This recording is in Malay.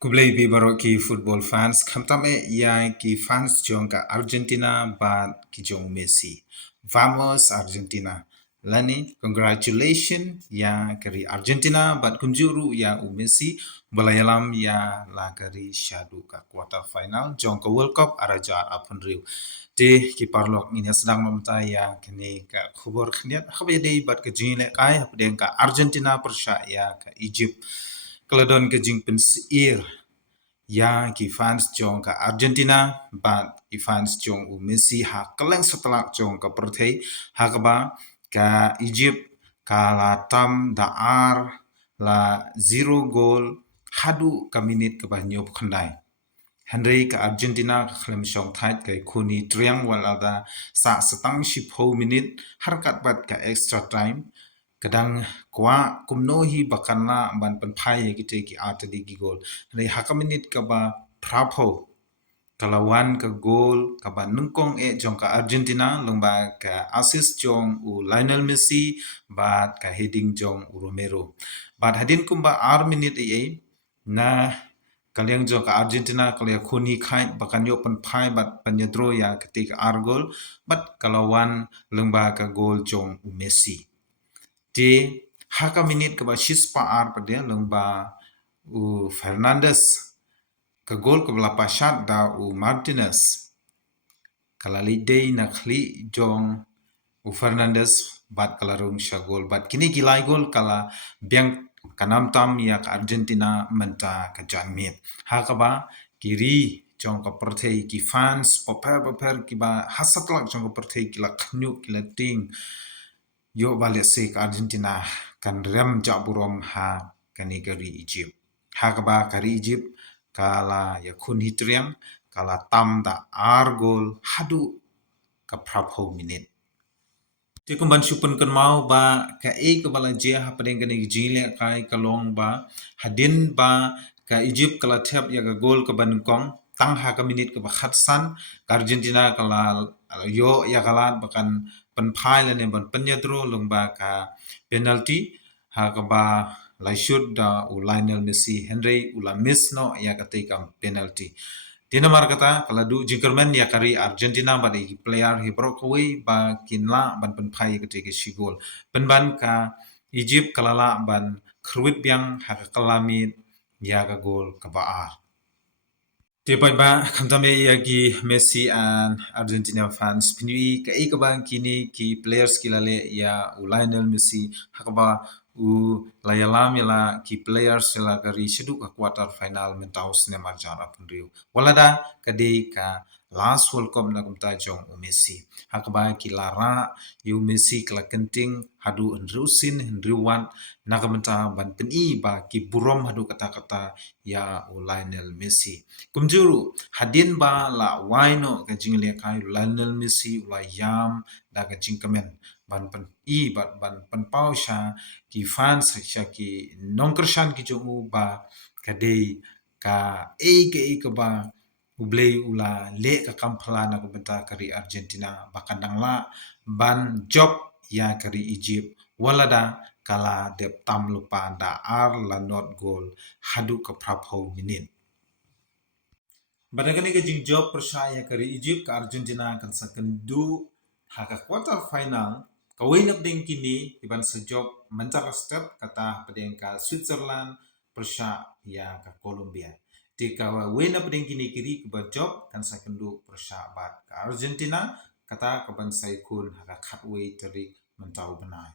Kublai bi baro ki football fans khamtam e ya ki fans jong ka Argentina bat ki jong Messi. Vamos Argentina. Lani congratulations ya kari Argentina bat kunjuru ya u Messi balayalam ya la kari shadu ka quarter final jong ka World Cup araja apun riu. Te ki parlok ini sedang memta ya kini ka khubor khniat khabe dei bat ka jingle kai hapdeng ka Argentina persya ya ka Egypt. Keladon ke jing pensiir ya ki fans jong ka Argentina bat ki fans jong u Messi ha keleng setelak jong ka perthei ha ka ba ka Egypt ka la tam da ar la 0 goal hadu ka minit ka ba nyop khandai Henry ka Argentina ka khlem shong thait kai khuni triang wala da sa setang shipho minit harkat bat ka extra time kadang kwa kumno hi bakana ban panphai ki te ki atadi ki gol re hakaminit ka ba prapo kalawan ka gol ka ba nungkong e jong ka Argentina longba ka assist jong u Lionel Messi bat ka heading jong u Romero bat hadin kumba minit e na kaliang jong ka Argentina kalia khuni khai bakan yo panphai bat panyadro ya ketika gol bat kalawan longba ka gol jong u Messi di haka minit ke ba shispa pada lengba u Fernandes ke gol ke belapa syat da u Martinez kala lidei na khli jong u Fernandes bat kala rung gol bat kini gilai gol kala biang kanam tam ya ke Argentina menta ke janmit haka ba kiri jong ka perthei ki fans paper ki ba hasatlak jong ka perthei kila khnyuk kila ting yo balik se ke Argentina kan rem jak burom ha kani kari Egypt ha kaba kari Egypt kala ya kun hitriang kala tam da gol hadu ka prapho minit ti kumban supun kan mau ba ka ka bala je ha padeng kani jile kai kalong ba hadin ba ka Egypt kala thep ya ka gol ka ban kong tang ha ka minit ka ba khatsan ka Argentina kala yo ya kala bakan panphai la ne ban panyadro longba ka penalty ha ka ba la shoot da u Lionel Messi Henry ula miss no ya ka te kam penalty Dinamar kata kala du jingkerman ya kari Argentina ba di player he broke away ba kinla ban panphai ka te ke shigol penban ka Egypt kalala ban khruit biang ha ka kalamit ya ka gol ka ba Tiap ba kantame yagi Messi and Argentina fans pinui ka ba kini ki players kilale ya u Lionel Messi hakaba u layalam yala ki players yala kari shidu ka quarter final mentaus ne marjara punriu walada kade ka last World Cup na kumta jong u Messi hakaba ki lara yu Messi kala kenting hadu andrusin andruwan nakamenta ban peni ba ki burom hadu kata-kata ya u Lionel Messi kumjuru hadin ba la waino ka jingle kai Lionel Messi la yam da ka jingkamen ban ban pan pau sha ki fans sha ki nongkershan ki jomu ba kadei ka ka ba ublei ula le ka kampala na kubenta kari Argentina bakandang la ban job ya kari Egypt walada kala dep tam lupa da la not goal hadu ka prapho minit Badagani ka jing job persaya kari Egypt ka Argentina kan sa kendu haka quarter final kawin ding kini iban sa job mencak step kata padeng ka Switzerland persya ya ka Colombia tika win ding kini kiri ka job kan sa kendu persya bat ka Argentina kata ka ban sai kun haka khatway terik mentau benai